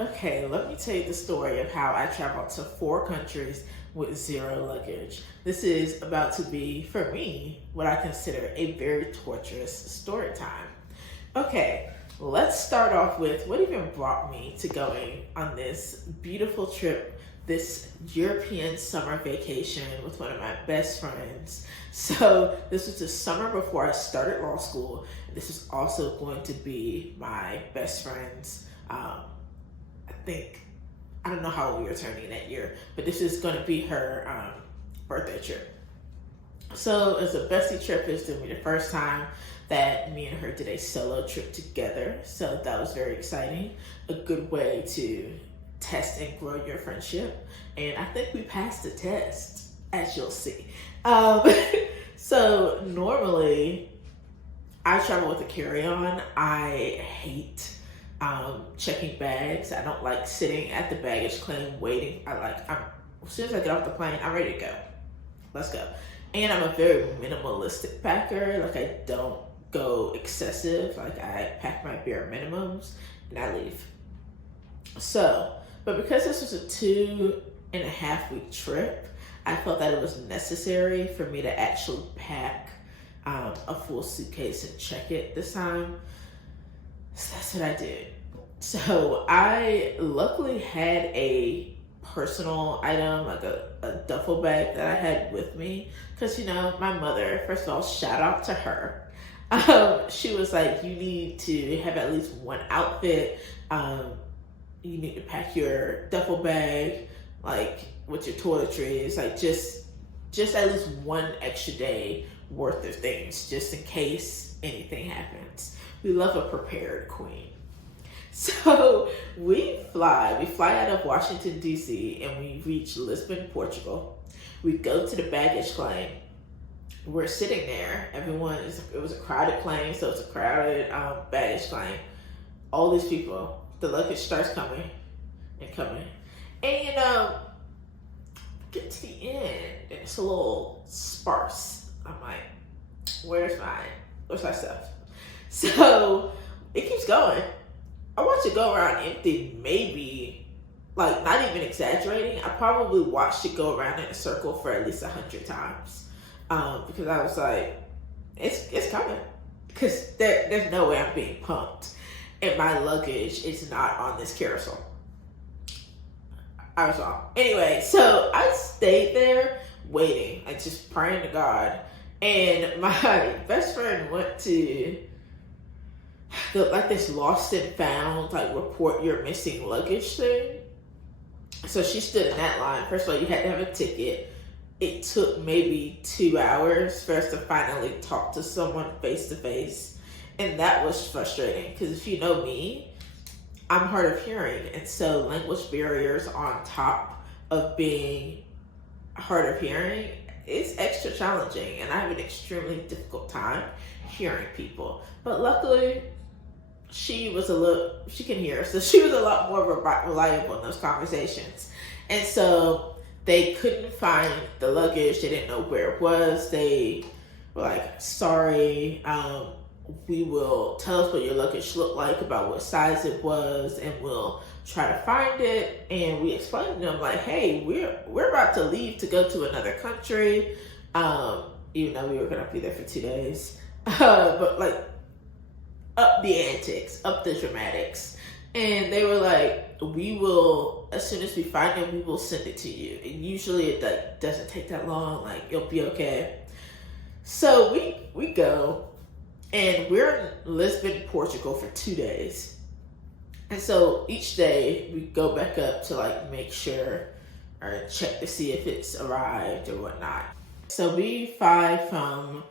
Okay, let me tell you the story of how I traveled to 4 countries with zero luggage. This is about to be, for me, what I consider a very torturous story time. Okay, let's start off with what even brought me to going on this beautiful trip, this European summer vacation with one of my best friends. So, this was the summer before I started law school. This is also going to be my best friend's. I don't know how old we were turning that year, but this is going to be her birthday trip. So it's a bestie trip. It's going to be the first time that me and her did a solo trip together. So that was very exciting. A good way to test and grow your friendship. And I think we passed the test, as you'll see. So normally I travel with a carry-on. I hate checking bags. I don't like sitting at the baggage claim waiting. As soon as I get off the plane, I'm ready to go. Let's go. And I'm a very minimalistic packer. Like, I don't go excessive. Like, I pack my bare minimums and I leave. So, but because this was a 2.5 week trip, I felt that it was necessary for me to actually pack a full suitcase and check it this time. So that's what I did. So I luckily had a personal item, like a duffel bag that I had with me. Because, my mother, first of all, shout out to her. She was like, you need to have at least one outfit. You need to pack your duffel bag, like with your toiletries, like just at least one extra day worth of things, just in case anything happens. We love a prepared queen. So we fly out of Washington, D.C., and we reach Lisbon, Portugal. We go to the baggage claim. We're sitting there. It was a crowded plane, so it's a crowded baggage claim. All these people, the luggage starts coming and coming. And, get to the end, and it's a little sparse. I'm like, where's my stuff? So it keeps going. I watched it go around empty, maybe, like, not even exaggerating. I probably watched it go around in a circle for at least 100 times. Because I was like, it's coming. Because there's no way I'm being pumped. And my luggage is not on this carousel. I was wrong. Anyway, so I stayed there waiting, like just praying to God. And my best friend went to this lost and found, like, report your missing luggage thing. So she stood in that line. First of all, you had to have a ticket. It took maybe 2 hours for us to finally talk to someone face to face. And that was frustrating because if you know me, I'm hard of hearing. And so language barriers on top of being hard of hearing is extra challenging. And I have an extremely difficult time hearing people. But luckily, she can hear, so she was a lot more reliable in those conversations. And so they couldn't find the luggage. They didn't know where it was. They were like, sorry, we will tell us what your luggage looked like, about what size it was, and we'll try to find it. And we explained to them, like, hey, we're about to leave to go to another country, even though we were going to be there for 2 days. But, like, up the antics, up the dramatics. And they were like, we will, as soon as we find it, we will send it to you. And usually it doesn't take that long. Like, you'll be okay. So we go, and we're in Lisbon, Portugal for 2 days. And so each day we go back up to, like, make sure or check to see if it's arrived or whatnot. So we fly from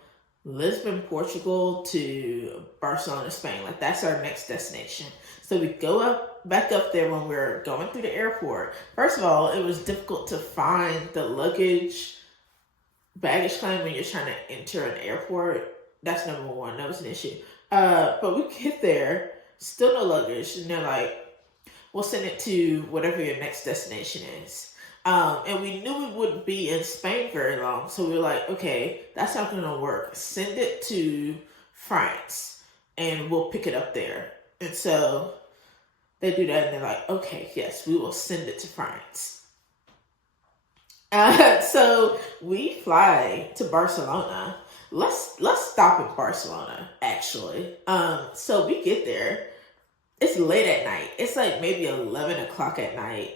Lisbon, Portugal to Barcelona, Spain. Like, that's our next destination. So we go back up there when we're going through the airport. First of all, it was difficult to find the baggage claim when you're trying to enter an airport. That's number one. That was an issue. But we get there, still no luggage. And they're like, we'll send it to whatever your next destination is. And we knew we wouldn't be in Spain very long. So we were like, okay, that's not going to work. Send it to France. and we'll pick it up there. And so they do that, and they're like, okay, yes, we will send it to France. So we fly to Barcelona. Let's stop in Barcelona, actually. So we get there. It's late at night. It's like maybe 11 o'clock at night.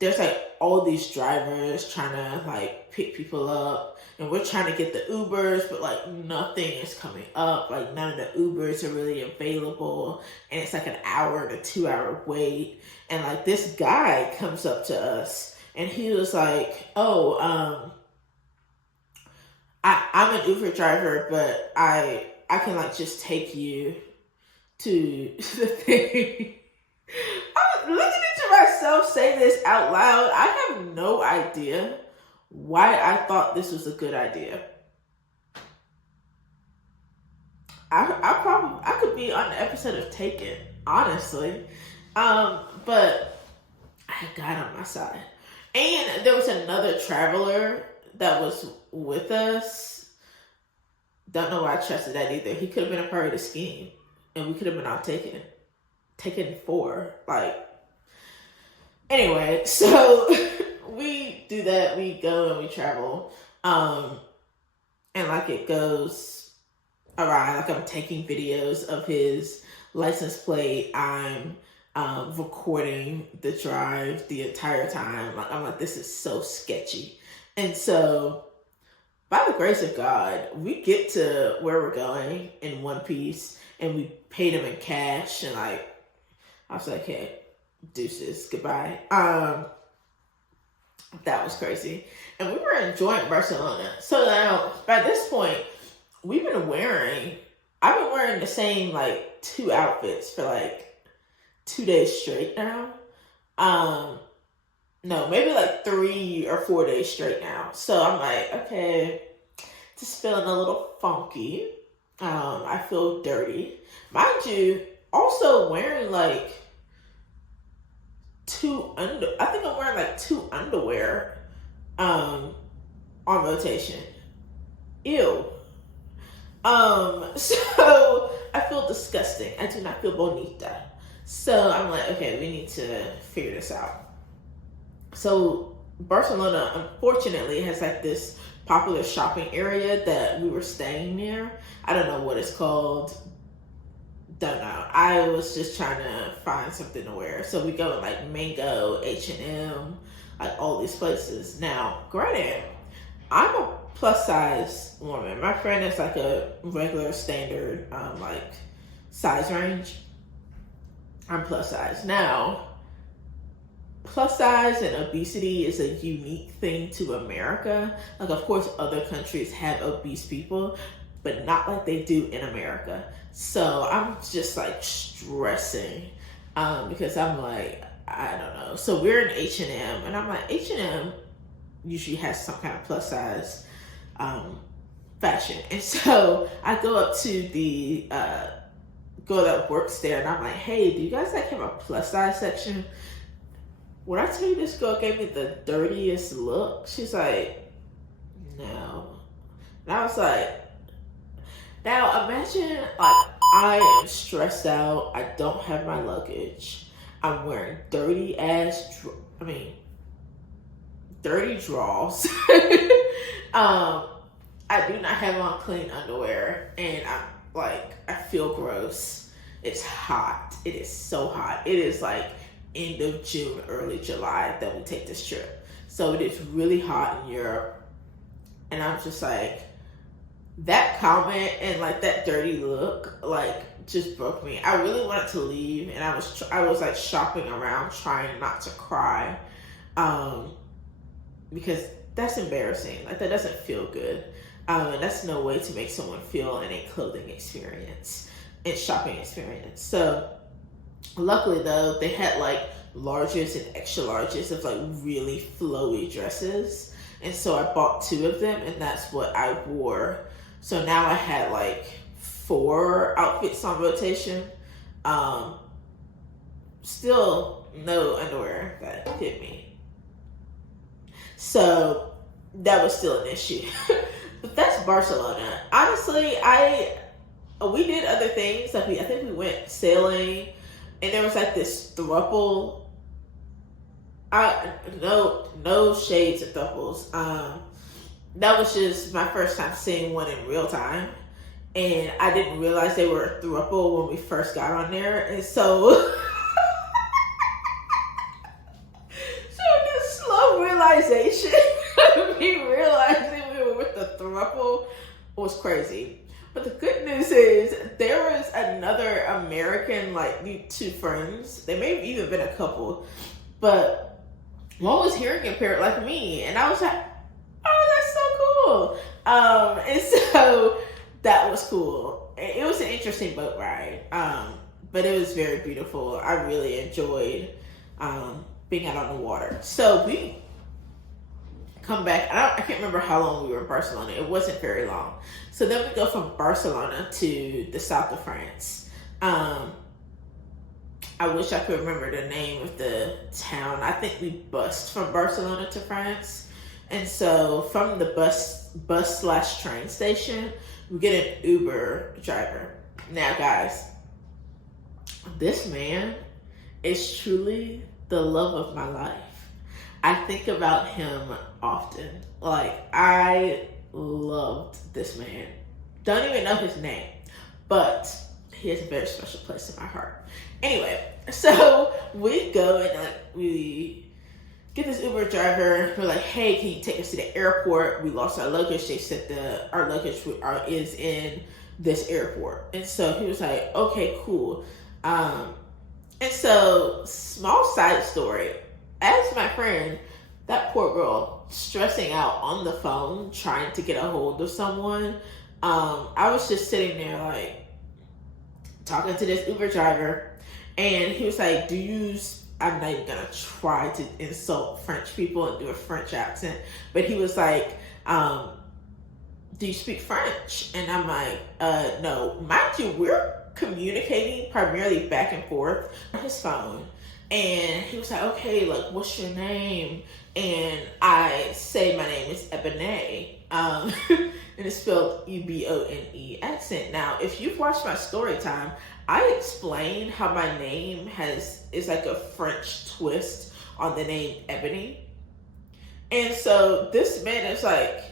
There's like all these drivers trying to like pick people up, and we're trying to get the Ubers, but like nothing is coming up. Like none of the Ubers are really available, and it's like an hour to 2 hour wait. And like this guy comes up to us, and he was like, "Oh, I'm an Uber driver, but I can like just take you to the thing." I'm listening to myself say this out loud. I have no idea why I thought this was a good idea. I could be on the episode of Taken, honestly. But I got on my side. And there was another traveler that was with us. Don't know why I trusted that either. He could have been a part of the scheme, and we could have been out Taken 4. Like, anyway, so we do that. We go and we travel. And like it goes around, like I'm taking videos of his license plate. I'm recording the drive the entire time. Like, I'm like, this is so sketchy. And so, by the grace of God, we get to where we're going in one piece, and we paid him in cash. And like, I was like, hey, deuces, goodbye. That was crazy. And we were enjoying Barcelona. So now, by this point, I've been wearing the same like 2 outfits for like 2 days straight now. No, maybe like 3 or 4 days straight now. So I'm like, okay, just feeling a little funky. I feel dirty. Mind you, also wearing like I think I'm wearing like 2 underwear on rotation. Ew. So I feel disgusting. I do not feel bonita. So I'm like, okay, we need to figure this out. So Barcelona, unfortunately, has like this popular shopping area that we were staying near. I don't know what it's called. Don't know. I was just trying to find something to wear. So we go to like Mango, H&M, like all these places. Now, granted, I'm a plus size woman. My friend is like a regular standard like size range. I'm plus size. Now, plus size and obesity is a unique thing to America. Like, of course, other countries have obese people, but not like they do in America. So I'm just like stressing because I'm like, I don't know. So we're in H&M, and I'm like, H&M usually has some kind of plus size fashion. And so I go up to the girl that works there, and I'm like, hey, do you guys like have a plus size section? When I tell you this girl gave me the dirtiest look, she's like, no. And I was like, now imagine like I am stressed out. I don't have my luggage. I'm wearing dirty drawers. I do not have on clean underwear, and I'm like, I feel gross. It's hot. It is so hot. It is like end of June, early July that we take this trip. So it is really hot in Europe. And I'm just like, that comment and like that dirty look like just broke me. I really wanted to leave, and I was like shopping around trying not to cry because that's embarrassing. Like, that doesn't feel good. And that's no way to make someone feel in a clothing experience and shopping experience. So luckily though, they had like larges and extra larges of like really flowy dresses. And so I bought 2 of them, and that's what I wore. So now I had like 4 outfits on rotation. Still no underwear that fit me. So that was still an issue. But that's Barcelona. Honestly, I we did other things. Like I think we went sailing, and there was like this throuple. No shades of thruples. That was just my first time seeing one in real time, and I didn't realize they were a throuple when we first got on there, and so. This slow realization of me realizing we were with the throuple was crazy. But the good news is there was another American, like two friends. They may have even been a couple, but one was hearing impaired like me, and I was like, "Oh, that's so cool!" And so that was cool. It was an interesting boat ride, but it was very beautiful. I really enjoyed being out on the water. So we come back. I can't remember how long we were in Barcelona. It wasn't very long. So then we go from Barcelona to the south of France. I wish I could remember the name of the town. I think we bussed from Barcelona to France. And so from the bus/train station, we get an Uber driver. Now, guys, this man is truly the love of my life. I think about him often. Like, I loved this man. Don't even know his name, but he has a very special place in my heart. Anyway, so we go and we get this Uber driver. We're like, hey, can you take us to the airport? We lost our luggage. They said our luggage is in this airport. And so he was like, okay, cool. And so, small side story, as my friend, that poor girl, stressing out on the phone, trying to get a hold of someone, I was just sitting there, like, talking to this Uber driver, and he was like, I'm not even gonna try to insult French people and do a French accent, but he was like, do you speak French? And I'm like, no. Mind you, we're communicating primarily back and forth on his phone. And he was like, okay, like, what's your name? And I say my name is Ebony. And it's spelled Ubone accent. Now, if you've watched my story time, I explain how my name is like a French twist on the name Ebony. And so this man is like,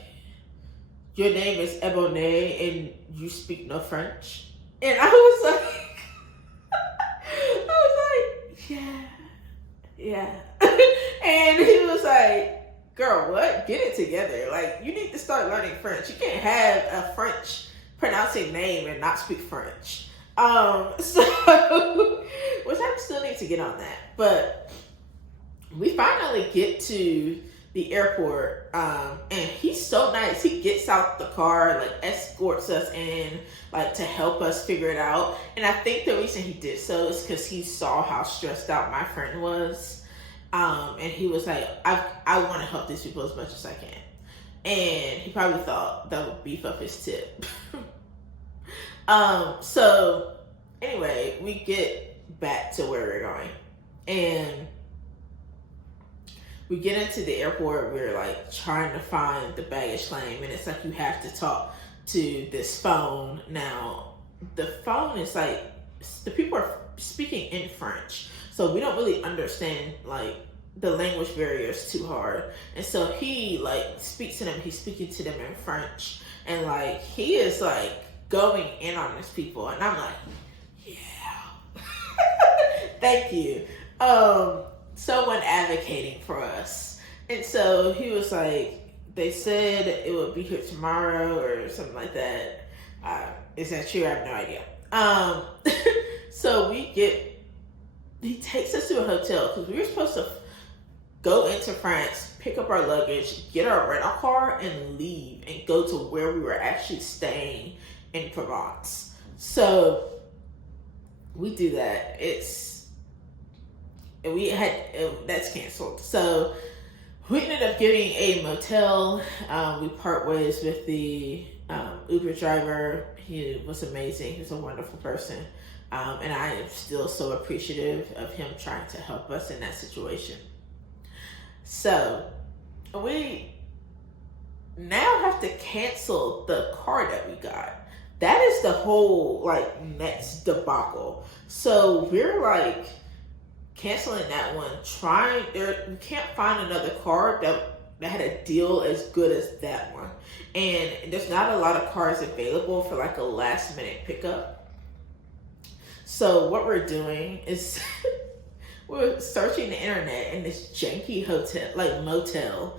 your name is Ebony and you speak no French? And I was like, yeah. And he was like, girl, what? Get it together. Like, you need to start learning French. You can't have a French pronouncing name and not speak French. So, which I still need to get on that. But we finally get to the airport, and he's so nice. He gets out the car, like escorts us in, like to help us figure it out. And I think the reason he did so is because he saw how stressed out my friend was, and he was like, I want to help these people as much as I can. And he probably thought that would beef up his tip. So anyway, we get back to where we're going, and we get into the airport. We're like trying to find the baggage claim, and it's like you have to talk to this phone. Now, the phone is like, the people are speaking in French, so we don't really understand like the language barrier is too hard. And so he like speaks to them. He's speaking to them in French, and like he is like going in on these people, and I'm like, yeah, thank you. Someone advocating for us. And so he was like, they said it would be here tomorrow or something like that. Is that true? I have no idea. So he takes us to a hotel because we were supposed to go into France, pick up our luggage, get our rental car, and leave and go to where we were actually staying in Provence. So we do that. That's canceled. So we ended up getting a motel. We part ways with the Uber driver. He was amazing. He was a wonderful person. And I am still so appreciative of him trying to help us in that situation. So we now have to cancel the car that we got. that is the whole like next debacle. So we're like canceling that one. We can't find another car that had a deal as good as that one, and there's not a lot of cars available for like a last minute pickup. So what we're doing is we're searching the internet in this janky hotel, like motel,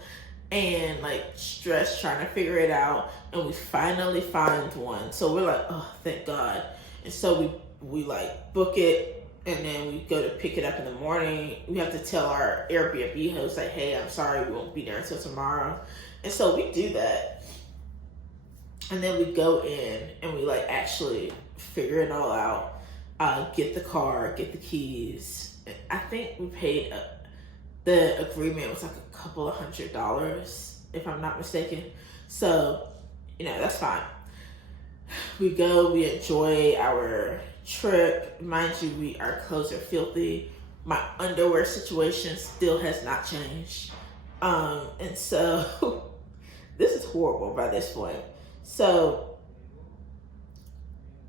and like stress trying to figure it out, and we finally find one. So we're like, oh, thank God. And so we like book it, and then we go to pick it up in the morning. We have to tell our Airbnb host like, hey, I'm sorry, we won't be there until tomorrow. And so we do that, and then we go in and we like actually figure it all out, get the car, get the keys. I think we paid the agreement was like a couple of $100, if I'm not mistaken. So, that's fine. We go, we enjoy our trip. Mind you, our clothes are filthy. My underwear situation still has not changed. And so this is horrible by this point. So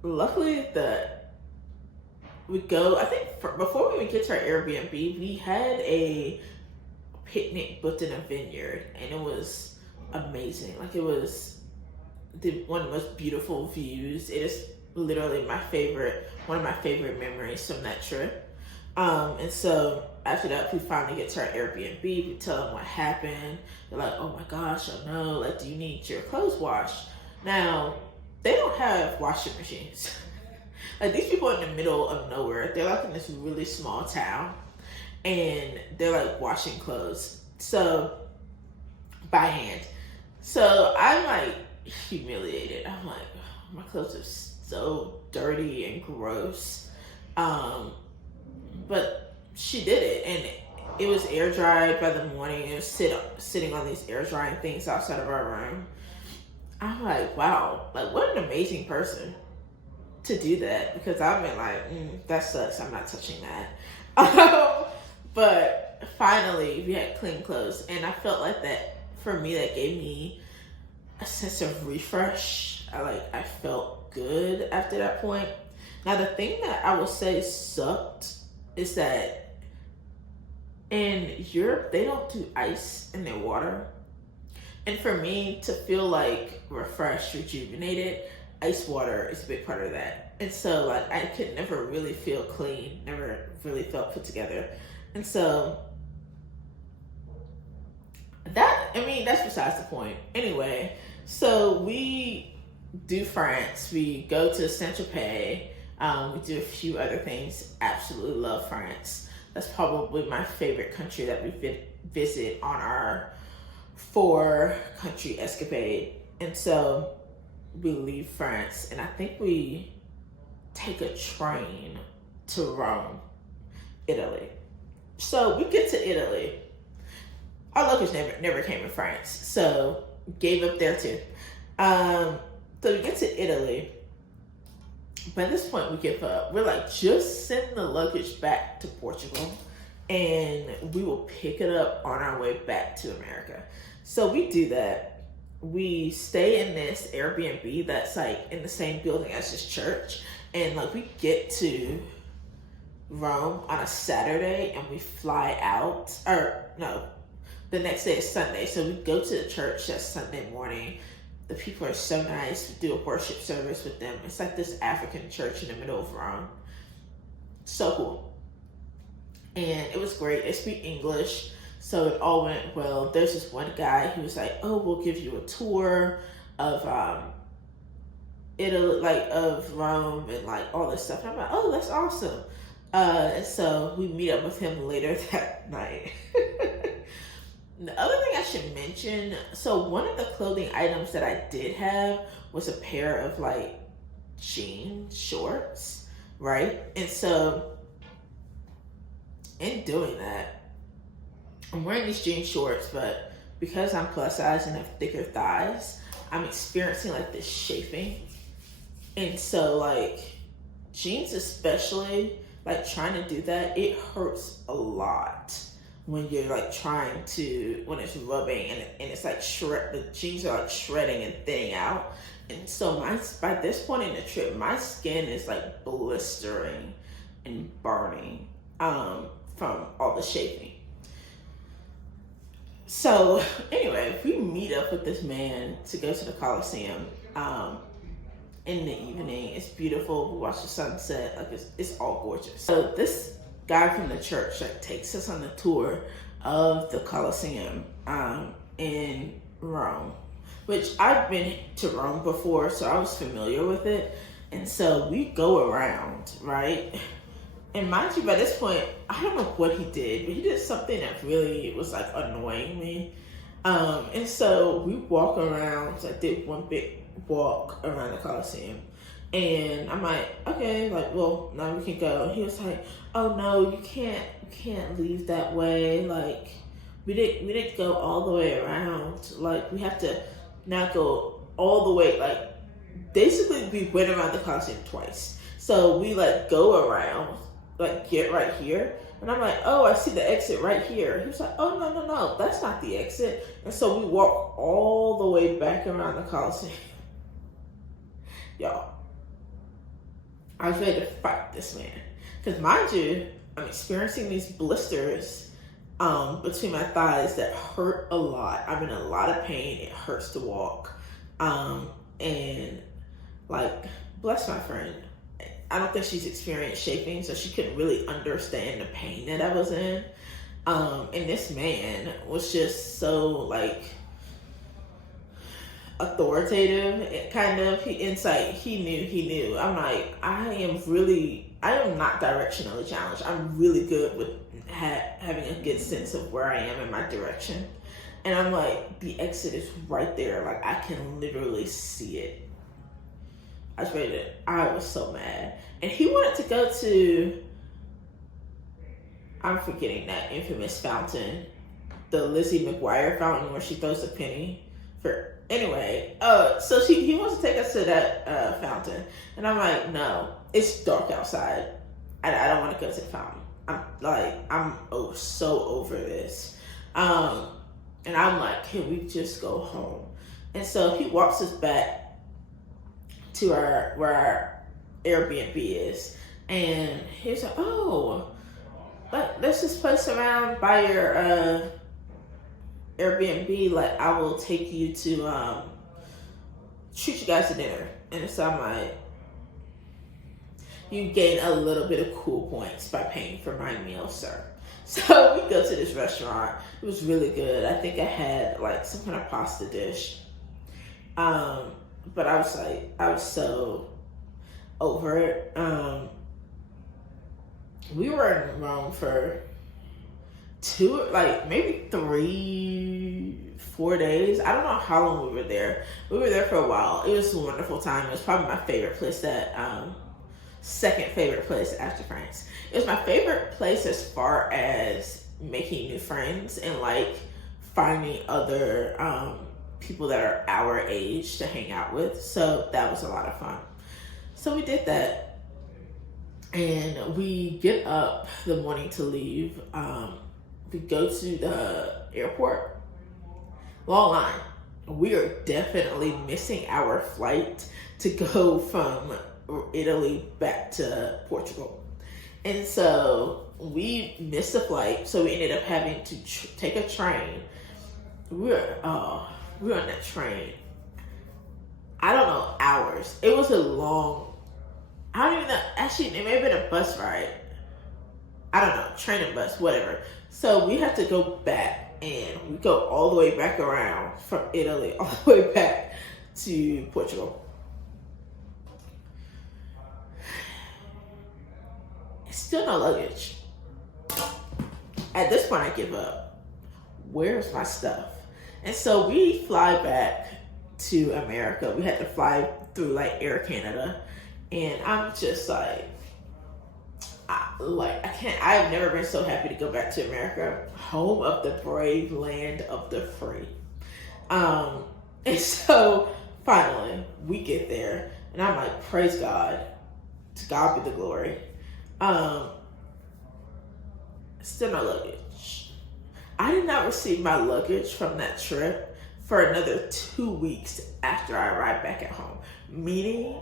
luckily we go, I think before we even get to our Airbnb, we had a picnic booked in a vineyard, and it was amazing. Like, it was one of the most beautiful views. It is literally one of my favorite memories from that trip. And so after that, we finally get to our Airbnb. We tell them what happened. They're like, oh my gosh, oh no, like, do you need your clothes washed? Now, they don't have washing machines. Like, these people in the middle of nowhere, they're like in this really small town, and they're like washing clothes, so by hand. So I'm like humiliated. I'm like, oh, my clothes are so dirty and gross. But she did it, and it was air dried by the morning. It was sitting on these air drying things outside of our room. I'm like, wow, like, what an amazing person to do that, because I've been like, that sucks, I'm not touching that. But finally we had clean clothes, and I felt like that, for me, that gave me a sense of refresh. I felt good after that point. Now, the thing that I will say sucked is that in Europe, they don't do ice in their water. And for me to feel like refreshed, rejuvenated, ice water is a big part of that. And so like, I could never really feel clean, never really felt put together. And so that's besides the point. Anyway, so we do France. We go to Saint-Tropez. We do a few other things. Absolutely love France. That's probably my favorite country that we visit on our 4-country escapade. And so we leave France, and I think we take a train to Rome, Italy. So we get to Italy. Our luggage never came in France, so gave up there too. So we get to Italy. By this point, we give up. We're like, just send the luggage back to Portugal, and we will pick it up on our way back to America. So we do that. We stay in this Airbnb that's like in the same building as this church. And like, we get to Rome on a Saturday, and we fly out, or no, the next day is Sunday. So we go to the church that Sunday morning. The people are so nice. We do a worship service with them. It's like this African church in the middle of Rome. So cool. And it was great. They speak English, so it all went well. There's this one guy who was like, oh, we'll give you a tour of Italy, like of Rome, and like all this stuff. And I'm like, oh, that's awesome. And so we meet up with him later that night. The other thing I should mention, so one of the clothing items that I did have was a pair of like jean shorts, right? And so in doing that, I'm wearing these jean shorts, but because I'm plus size and have thicker thighs, I'm experiencing like this shaping. And so like jeans especially, like trying to do that, it hurts a lot when you're like trying to, when it's rubbing and it's like the jeans are like shredding and thinning out. And so by this point in the trip, my skin is like blistering and burning from all the chafing. So anyway, we meet up with this man to go to the Coliseum in the evening. It's beautiful. We watch the sunset. Like it's all gorgeous. So this guy from the church like takes us on the tour of the Coliseum in Rome, which I've been to Rome before, so I was familiar with it. And so we go around, right? And mind you, by this point, I don't know what he did, but he did something that really was like annoying me. And so we walk around. So I did one big walk around the Coliseum, and I'm like, okay, like, well, now we can go. He was like, oh no, you can't leave that way. Like, we didn't go all the way around. Like, we have to now go all the way. Like, basically, we went around the Coliseum twice. So we like go around, like get right here. And I'm like, oh, I see the exit right here. He was like, oh, no, that's not the exit. And so we walk all the way back around the Coliseum. Y'all, I was ready to fight this man. Because mind you, I'm experiencing these blisters between my thighs that hurt a lot. I'm in a lot of pain. It hurts to walk. And like, bless my friend. I don't think she's experienced chafing, so she couldn't really understand the pain that I was in. And this man was just so like authoritative, kind of. He knew. I'm like, I am not directionally challenged. I'm really good with having a good sense of where I am in my direction. And I'm like, the exit is right there. Like, I can literally see it. I was so mad. And he wanted to go to, I'm forgetting that infamous fountain, the Lizzie McGuire fountain where she throws a penny for, anyway. So he wants to take us to that fountain. And I'm like, no, it's dark outside. I don't want to go to the fountain. I'm so over this. And I'm like, can we just go home? And so he walks us back to where our Airbnb is, and he's like, oh, let's just place around by your Airbnb. Like, I will take you to treat you guys to dinner. And so I'm like, you gain a little bit of cool points by paying for my meal, sir. So we go to this restaurant. It was really good. I think I had like some kind of pasta dish. But I was so over it. We were in Rome for maybe 3-4 days. I don't know how long we were there. We were there for a while. It was a wonderful time. It was probably my favorite place second favorite place after France. It was my favorite place as far as making new friends and like finding other people that are our age to hang out with. So that was a lot of fun. So we did that, and we get up the morning to leave. We go to the airport. Long line. We are definitely missing our flight to go from Italy back to Portugal. And so we missed the flight, so we ended up having to take a train. We were on that train, I don't know, hours. It was a long, I don't even know, actually it may have been a bus ride. I don't know, train and bus, whatever. So we have to go back, and we go all the way back around from Italy, all the way back to Portugal. Still no luggage. At this point, I give up. Where's my stuff? And so we fly back to America. We had to fly through like Air Canada, and I'm just like, I can't. I've never been so happy to go back to America, home of the brave, land of the free. And so finally we get there, and I'm like, praise God, to God be the glory. Still no luggage. I did not receive my luggage from that trip for another 2 weeks after I arrived back at home. Meaning,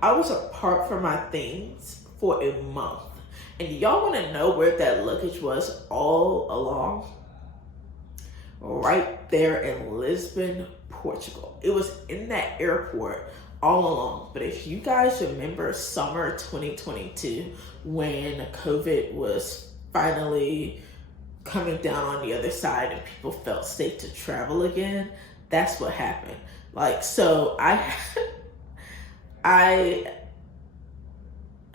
I was apart from my things for a month. And y'all want to know where that luggage was all along? Right there in Lisbon, Portugal. It was in that airport all along. But if you guys remember summer 2022, when COVID was finally coming down on the other side and people felt safe to travel again, that's what happened. Like, so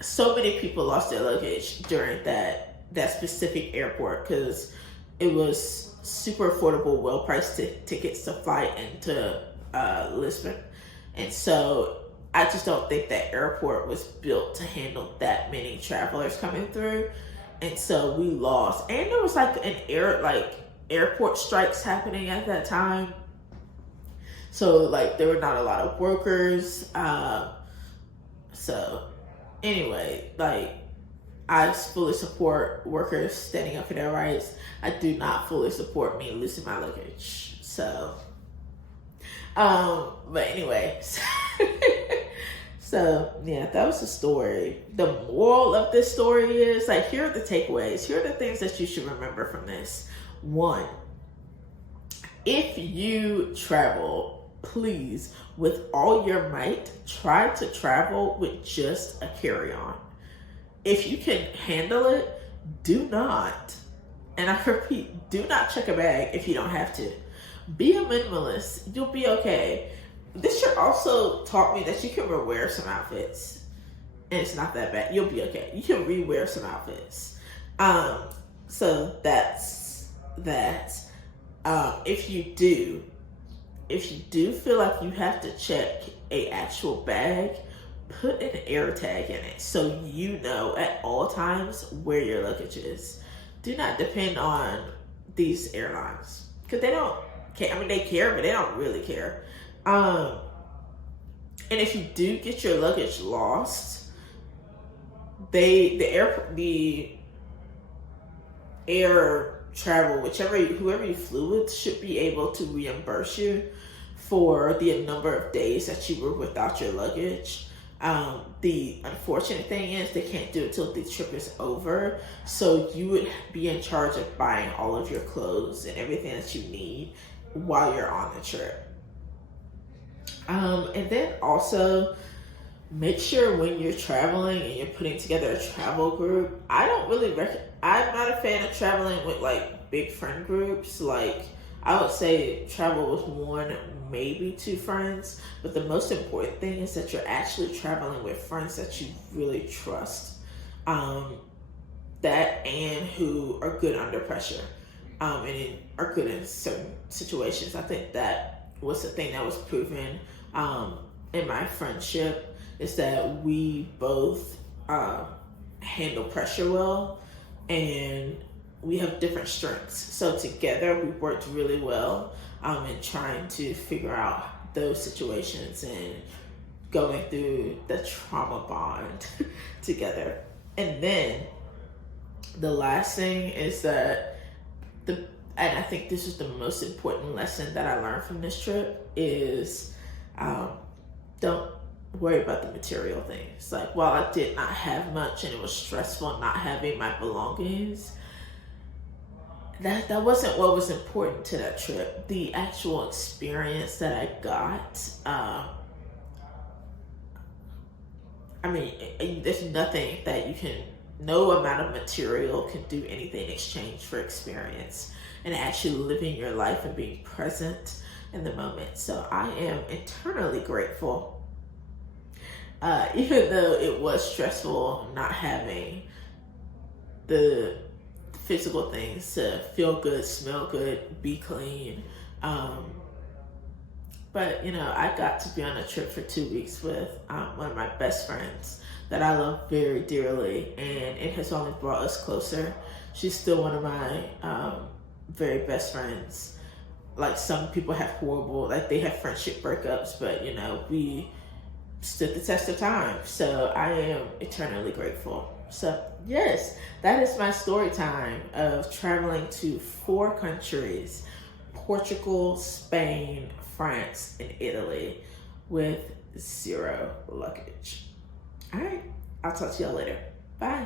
so many people lost their luggage during that specific airport, because it was super affordable, well-priced tickets to fly into Lisbon. And so I just don't think that airport was built to handle that many travelers coming through. And so we lost. And there was like airport strikes happening at that time. So like there were not a lot of workers. So anyway, like, I fully support workers standing up for their rights. I do not fully support me losing my luggage. So, but anyway, so yeah, that was the story. The moral of this story is, like, here are the takeaways. Here are the things that you should remember from this. 1, if you travel, please, with all your might, try to travel with just a carry-on. If you can handle it, do not, and I repeat, do not check a bag if you don't have to. Be a minimalist. You'll be okay. This trip also taught me that you can rewear some outfits, and it's not that bad. You'll be okay. You can rewear some outfits. So that's that. If you do feel like you have to check a actual bag, put an air tag in it so you know at all times where your luggage is. Do not depend on these airlines, because they don't care. I mean, they care, but they don't really care. And if you do get your luggage lost, the air travel, whoever you flew with, should be able to reimburse you for the number of days that you were without your luggage. The unfortunate thing is they can't do it till the trip is over. So you would be in charge of buying all of your clothes and everything that you need while you're on the trip. And then also make sure when you're traveling and you're putting together a travel group, I'm not a fan of traveling with like big friend groups. Like, I would say travel with 1, maybe 2 friends, but the most important thing is that you're actually traveling with friends that you really trust, that and who are good under pressure, and are good in certain situations. I think that was the thing that was proven in my friendship, is that we both handle pressure well, and we have different strengths. So together we worked really well in trying to figure out those situations and going through the trauma bond together. And then the last thing is that and I think this is the most important lesson that I learned from this trip, is don't worry about the material things. Like, while I did not have much and it was stressful not having my belongings, that wasn't what was important to that trip. The actual experience that I got, I mean, there's nothing that no amount of material can do anything in exchange for experience and actually living your life and being present in the moment. So I am eternally grateful, even though it was stressful not having the physical things to feel good, smell good, be clean. But, I got to be on a trip for 2 weeks with one of my best friends that I love very dearly, and it has only brought us closer. She's still one of my very best friends. Like, some people have they have friendship breakups, but, we stood the test of time. So I am eternally grateful. So yes, that is my story time of traveling to 4 countries: Portugal, Spain, France, and Italy with 0 luggage. All right, I'll talk to y'all later. Bye.